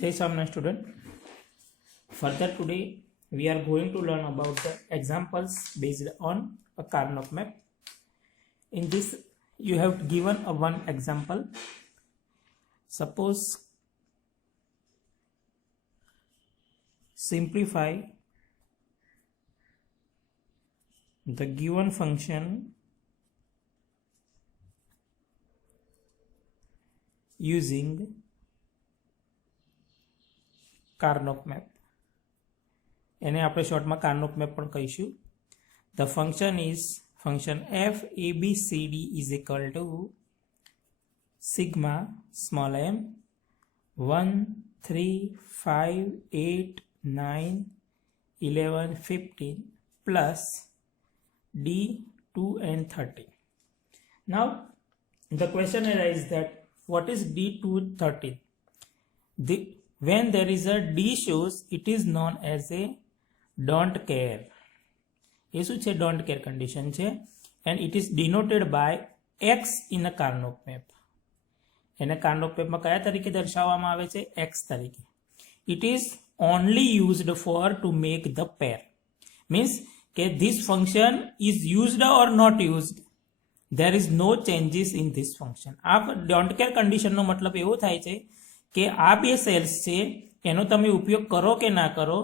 Jai Samna student. Further today we are going to learn about the examples based on a Karnaugh map. In this you have given a one example. Suppose simplify the given function using Karnaugh map. એને આપણે શોર્ટમાં Karnaugh map પણ કહીશું. The function is function f abcd is equal to sigma small m 1 3 5 8 9 11 15 plus d 2 and 13. Now the question arises that what is d 2 13? When there is a d shows, it is known as a don't care. ये શું છે? Don't care condition છે and it is denoted by x in a Karnaugh map. એને Karnaugh map માં કયા તરીકે દર્શાવવામાં આવે છે? x તરીકે. It is only used for to make the pair. Means કે this function is used or not used. There is no changes in this function. આ don't care condition નો મતલબ એવો થાય છે કે આ બે સેલ્સ છે એનો તમે ઉપયોગ કરો કે ના કરો,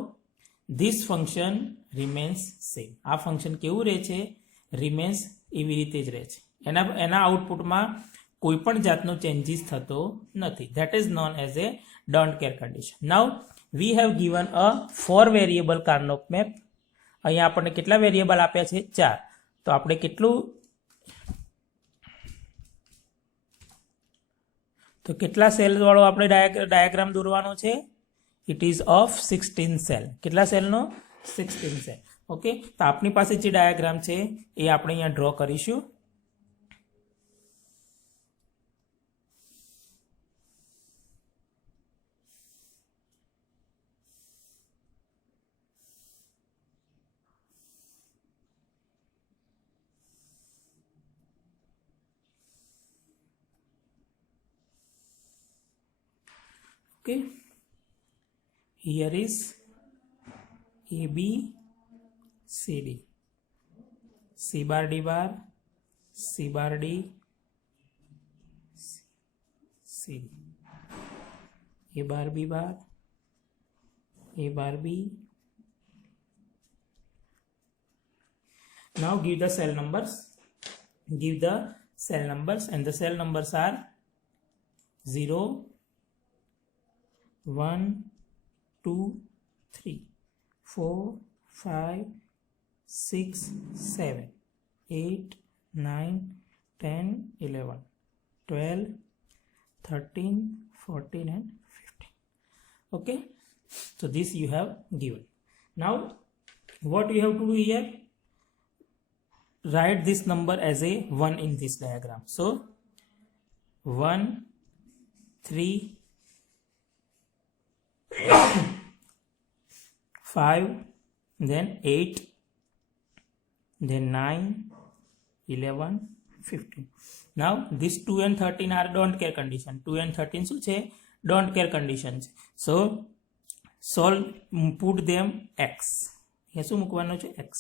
this function remains same. આ ફંક્શન કેવું રહે છે? remains એવી રીતે જ રહે છે. એના આઉટપુટમાં કોઈ પણ જાતનો ચેન્જીસ થતો નથી. That is known as a don't care condition. Now we have given a 4 variable Karnaugh map. અહીંયા આપણને કેટલા વેરિયેબલ આપ્યા છે? 4. તો આપણે કેટલું તો કેટલા સેલ વાળો આપણે ડાયાગ્રામ દોરવાનો છે? It ease of 16 cell. કેટલા સેલનો? 16 સેલ. ઓકે, તો આપણી પાસે જે ડાયાગ્રામ છે એ આપણે અહીંયા ડ્રો કરીશું. Okay, here is A, B, C, D. C bar, D bar, C bar, D, C, D. A bar, B bar, A bar, B. Now give the cell numbers. Give the cell numbers and the cell numbers are 0, 1, 2, 3, 4, 5, 6, 7, 8, 9, 10, 11, 12, 13, 14 and 15. Okay, so this you have given. Now what you have to do here? Write this number as a 1 in this diagram. So 1, 3, 5, then 8, then 9, 11, 15. Now this 2 and 13 are don't care condition. 2 and 13 શું છે? Don't care condition છે. So solve, put them x. એ શું મૂકવાનું છે? x.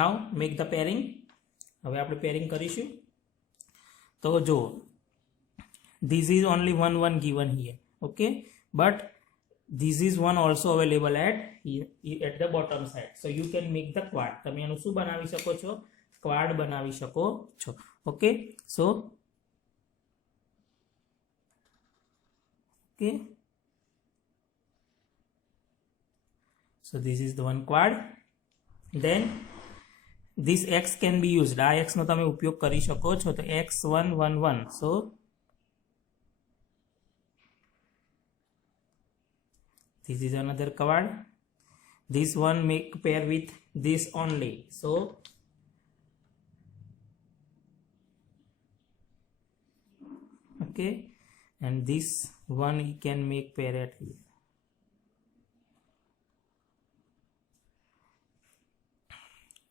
Now make the pairing. હવે આપણે pairing કરીશું. તો જો this is only one given here. Okay, but this is one also available at the bottom side, so you can make the quad. તમે એનું શું બનાવી શકો છો? quad બનાવી શકો છો. Okay, so okay, so this is the one quad. Then this x can be used. આ x નો તમે ઉપયોગ કરી શકો છો. તો x1 1 1. So this is another quad. This one make pair with this only. So okay, and this one can make pair at here.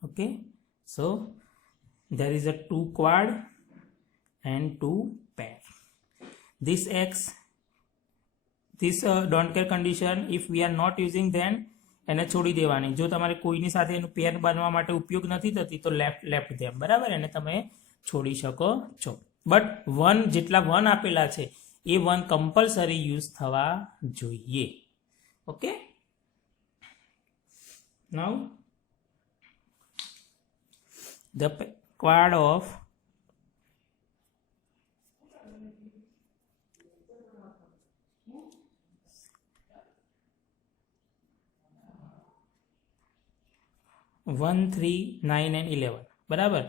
Okay, so there is a 2 quad and 2 pair. This x this don't care condition if we are not using then એને છોડી દેવાની. જો તમારે કોઈની સાથે એનું પેર બનવા માટે ઉપયોગ નથી થતી તો લેફ્ટ ધેમ, બરાબર, એને તમે છોડી શકો છો. બટ વન જેટલા વન આપેલા છે એ વન કમ્પલસરી યુઝ થવા જોઈએ. Okay, now the quad of one three nine and 11, बराबर.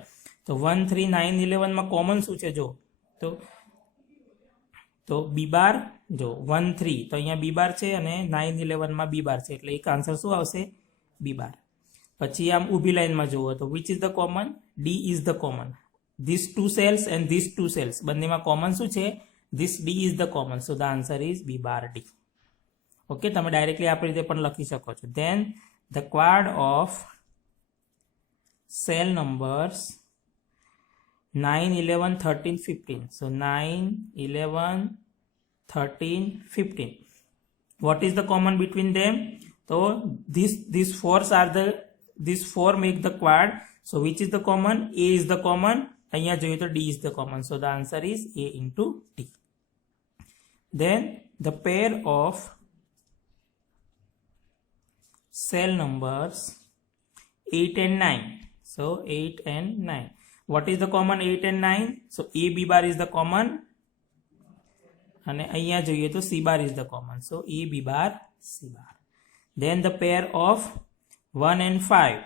तो 1 3 9 11 में कॉमन शू है जो तो बी बार जो 1 3 तो अँ बी बार है 9 11 में बी बार है એટલે એક આન્સર શું આવશે બી બાર. પછી આમ ઊભી લાઈનમાં જોવો તો which is the common? D is the common. This two cells and this two cells બંનેમાં કોમન શું છે? This D is the common. So the answer is B bar D. Okay, તમે ડાયરેક્ટલી આ રીતે પણ લખી શકો છો. Then the quad of cell numbers 9 11 13 15. So 9 11 13 15. What is the common between them? So these four make the quad. So which is the common? A is the common. અહીંયા જોઈએ તો D is the common. So the answer is A into D. Then the pair of cell numbers 8 and 9. So 8 and 9. What is the common 8 and 9? So A B bar is the common. And અહીંયા જોઈએ તો C bar is the common. So A B bar C bar. Then the pair of 1 and 5.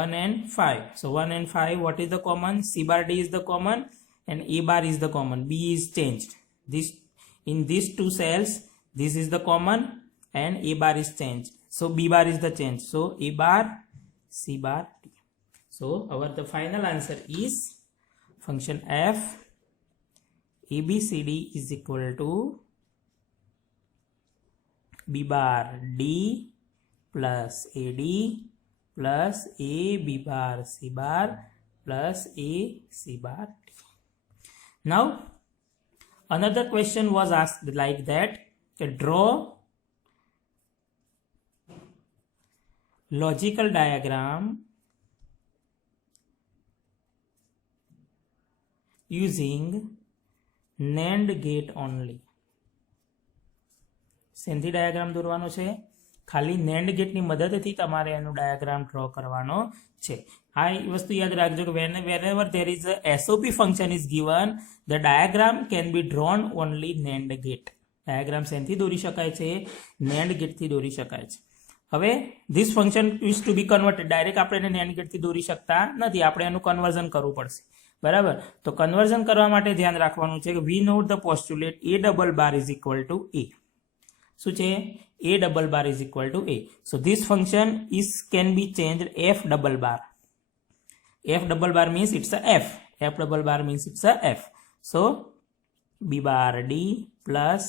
One and 5. So 1 and 5, what is the common? C bar D is the common and A bar is the common. B is changed. In these two cells, this is the common and A bar is changed. So B bar is the change. So A bar, C bar, D. So the final answer is function f ABCD is equal to B bar D plus AD plus A B bar C bar plus A C bar D. Now another question was asked like that, draw logical diagram using NAND gate only. શેનથી diagram દોરવાનો છે? ખાલી NAND ગેટની મદદથી તમારે એનું diagram draw કરવાનો છે. આ વસ્તુ યાદ રાખજો કે whenever there is a SOP function is given, the diagram can be drawn only NAND gate. Diagram શેનથી દોરી શકાય છે? NAND ગેટથી દોરી શકાય છે. હવે this function is to be converted. Direct આપણે એને NAND ગેટથી દોરી શકતા નથી, આપણે એનું કન્વર્ઝન કરવું પડશે, બરાબર. તો કન્વર્ઝન કરવા માટે ધ્યાન રાખવાનું છે કે we know the postulate A double bar is equal to A. શું છે? A double bar is equal to A. So this function can be changed F double bar. F double bar means it's a F. F double bar means it's a F. So B bar D plus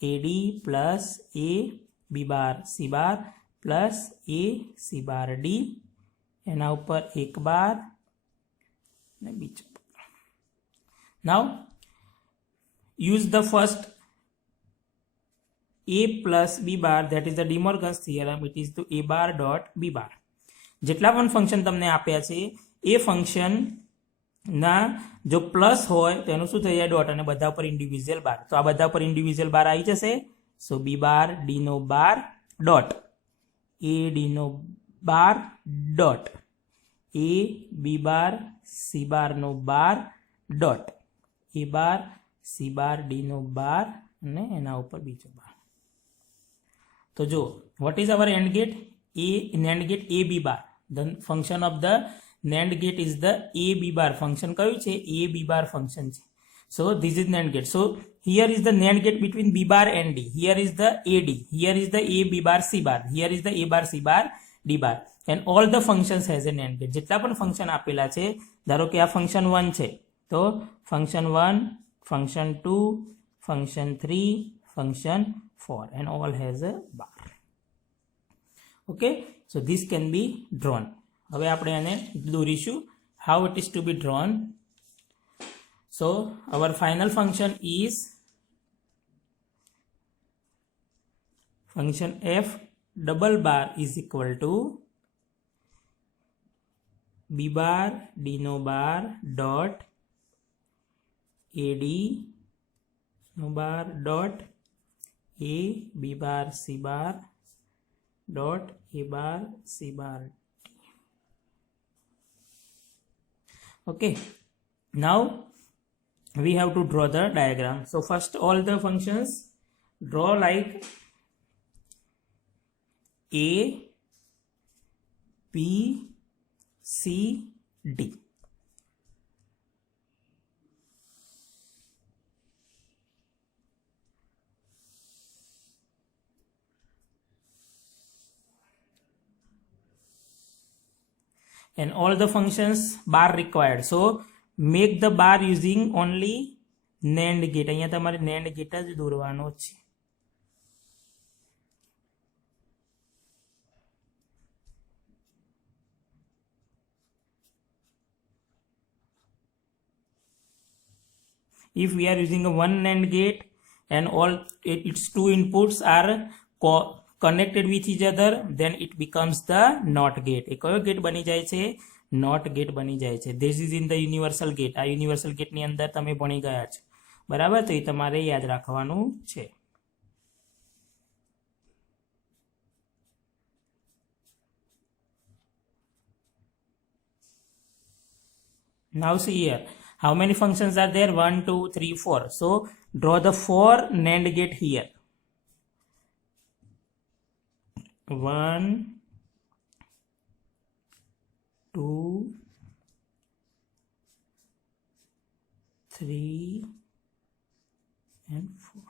AD plus A B bar C bar plus A C bar D. એના ઉપર એક બાર ને બીજો. Now use the first A plus B bar, that is the De Morgan's theorem. It is to A bar dot B bar. જેટલા પણ function તમને આપ્યા છે એ ફંક્શન ના જો પ્લસ હોય તો એનું શું થઈ જાય? ડોટ. અને બધા ઉપર ઇન્ડિવિજ્યુઅલ બાર. તો આ બધા ઉપર ઇન્ડિવિજ્યુઅલ બાર આવી જશે. સો બી બાર ડી નો બાર ડોટ એ ડી નો બાર ડોટ એ બી બાર સી બાર નો બાર ડોટ એ બાર સી બાર ડી નો બાર અને એના ઉપર બીજો બાર. તો જો what is our AND gate? NAND gate A B bar. The function of the NAND gate is the A B bar function. કયું છે? A B bar function છે. So this is NAND gate. So here is the NAND gate between B bar and D. Here is the AD. Here is the A B bar C bar. Here is the A bar C bar D bar. And all the functions has a NAND gate. જેટલા પણ function આપેલા છે, ધારો કે આ function 1 છે તો function 1, function 2, function 3, function 4 and all has a bar. Okay, so this can be drawn. હવે આપણે આને દોરીશું. How it is to be drawn? So our final function is function f double bar is equal to b bar d no bar dot ad no bar dot a b bar c bar dot a bar c bar. Okay, now we have to draw the diagram. So first all the functions draw like a b c d. And all the functions bar required. So make the bar using only NAND gate. અહીંયા તમારે NAND gate જ દોરવાનો છે. If we are using a one NAND gate and all its two inputs are connected with each other, then it becomes the NOT gate. એ કયો gate બની જાય છે? NOT gate બની જાય છે. This is in the universal gate. આ universal gate ની અંદર તમે ભણી ગયા છો, બરાબર? તો એ તમારે યાદ રાખવાનું છે. Now see here, how many functions are there? 1 2 3 4. So draw the 4 NAND gate here. 1 2 3 and 4.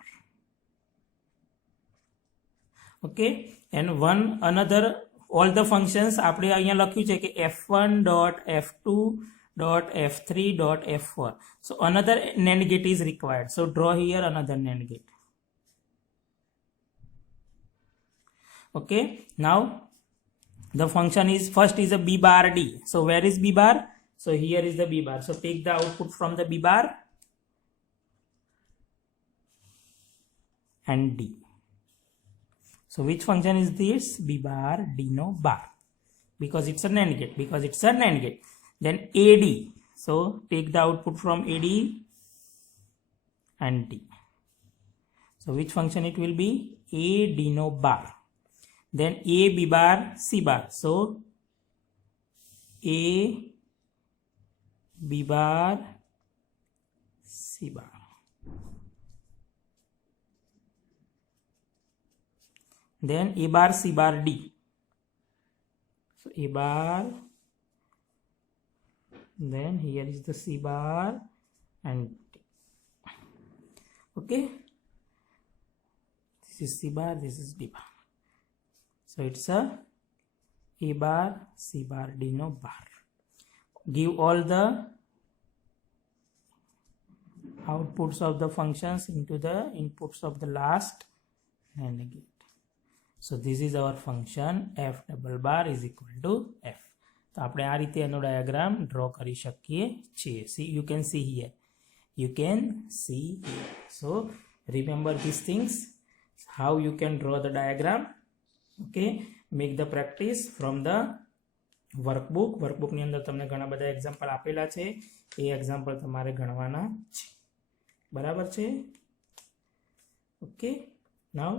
Okay, and one another all the functions આપણે અહીંયા લખ્યું છે કે f1 dot f2 dot f3 dot f4. So another NAND gate is required. So draw here another NAND gate. Okay, now the function is first is a b bar d. So where is b bar? So here is the b bar. So take the output from the b bar and d. So which function is this? B bar d no bar, because it's a NAND gate. Because it's a NAND gate. Then ad. So take the output from ad and d. So which function it will be? A d no bar. Then a b bar c bar. So a b bar c bar. Then a bar c bar d. So a bar, then here is the c bar and d. Okay, this is c bar, this is d bar. So it's a bar c bar d no bar. Give all the outputs of the functions into the inputs of the last NAND gate. So this is our function f double bar is equal to f. તો આપણે આ રીતે એનો diagram draw કરી શકીએ છીએ. See, you can see here. You can see here. So remember these things, how you can draw the diagram. Okay, make the practice from the workbook. Workbook ની અંદર તમને ઘણા બધા એક્ઝામ્પલ આપેલા છે. એ એક્ઝામ્પલ તમારે ગણવાના છે, બરાબર છે? Okay, now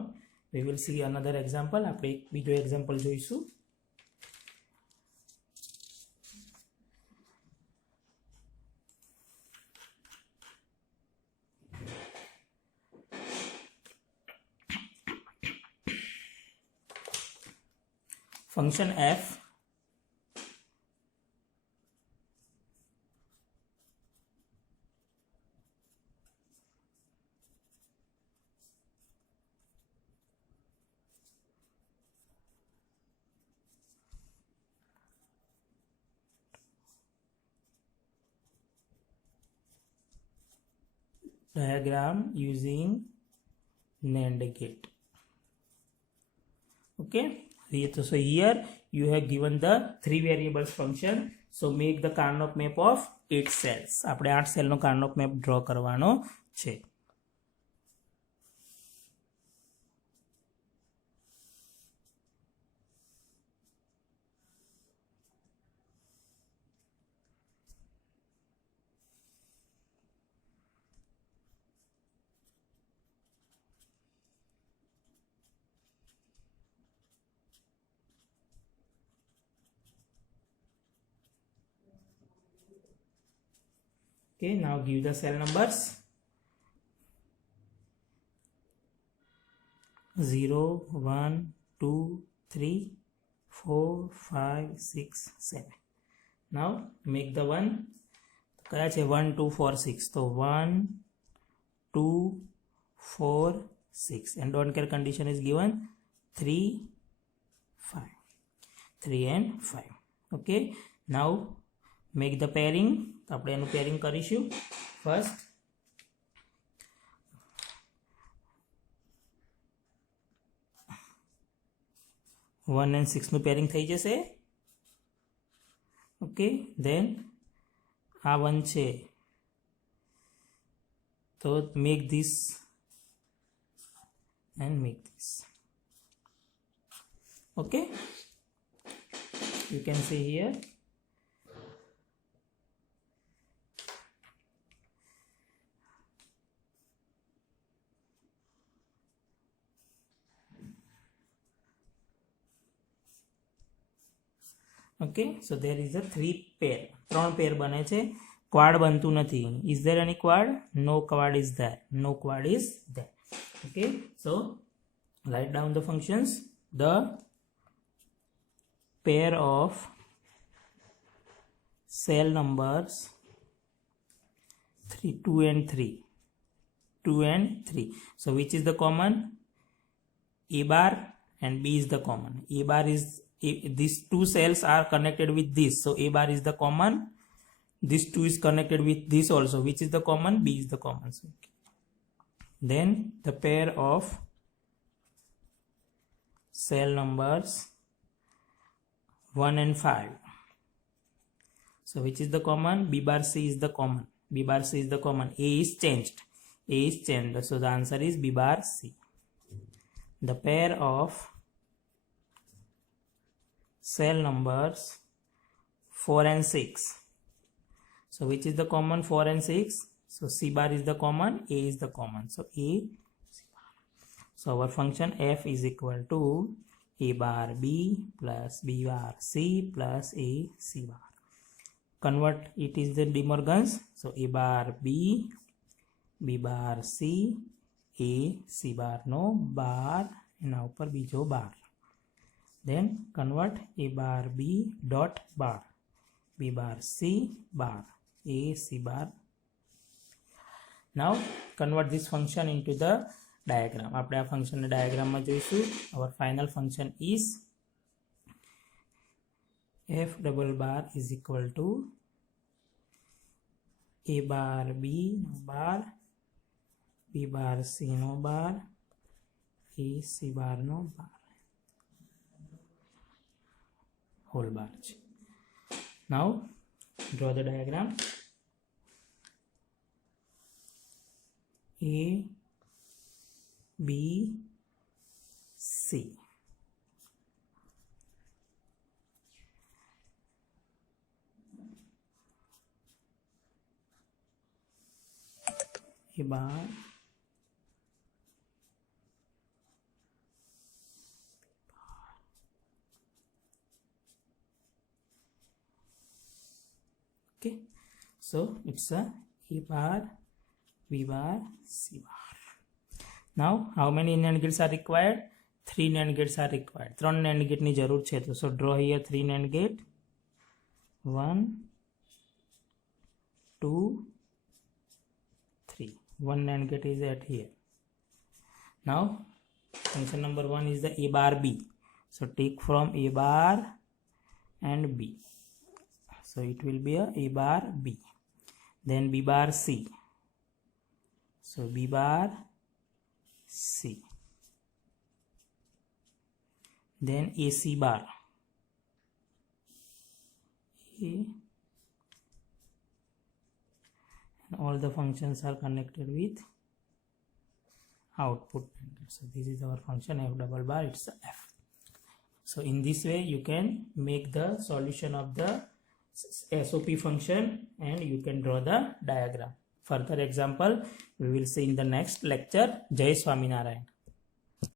we will see another example. આપણે એક બીજો એક્ઝામ્પલ જોઈશું. Function f diagram using NAND gate. Okay, So here you have given the 3 variables function. So make the Carnot map of 8 cells. આપણે 8 cell નો Carnot map draw કરવાનો છે. Okay, now give the cell numbers. 0, 1, 2, 3, 4, 5, 6, 7. Now make the one. કયા છે 1, 2, 4, 6. તો 1, 2, 4, 6. And don't care condition is given 3, 5. 3 and 5. Okay. Now make the pairing. તો આપણે એનું pairing કરીશું. ફર્સ્ટ 1 and 6 નું પેરિંગ થઈ જશે. ઓકે, ધેન આ 1 છે તો make this and make this. Okay, you can see here. Okay, so there is a 3 pair. 3 pair બને છે. Quad બનતું નથી. Is there any quad? No quad is there. No quad is there. Okay, so write down the functions. The pair of cell numbers 3, 2 and 3. 2 and 3. So which is the common? A bar and B is the common. A bar is, these two cells are connected with this, so A bar is the common. This 2 is connected with this also, which is the common? B is the common. So, okay. Then the pair of cell numbers 1 and 5. So which is the common? B bar C is the common. B bar C is the common. A is changed. A is changed. So the answer is B bar C. The pair of cell numbers 4 and 6. So which is the common? 4 and 6. So C bar is the common, A is the common. So A, C bar. So our function f is equal to A bar B plus B bar C plus A C bar. Convert it is the De Morgan's. So A bar B, B bar C, A C bar no bar, એના ઉપર બીજો bar. Then convert A bar B dot bar, B bar C bar, A C bar. Now convert this function into the diagram. આપણે આ function ને diagram માં જોઈશું. Our final function is f double bar is equal to A bar B no bar, B bar C no bar, A C bar no bar. Whole bar. Now draw the diagram. A B C. A bar okay, so it's a A bar B bar C bar. Now how many NAND gates are required? 3 NAND gates are required. 3 NAND gate ની જરૂર છે. So draw here 3 NAND gate. 1 2 3. 1 NAND gate is at here. Now function number 1 is the A bar B. So take from A bar and B. So it will be a bar B. Then B bar C. So B bar C. then AC bar, and all the functions are connected with output. So this is our function f double bar, it's f. So in this way you can make the solution of the SOP function and you can draw the diagram. Further example we will see in the next lecture. Jai Swaminarayan.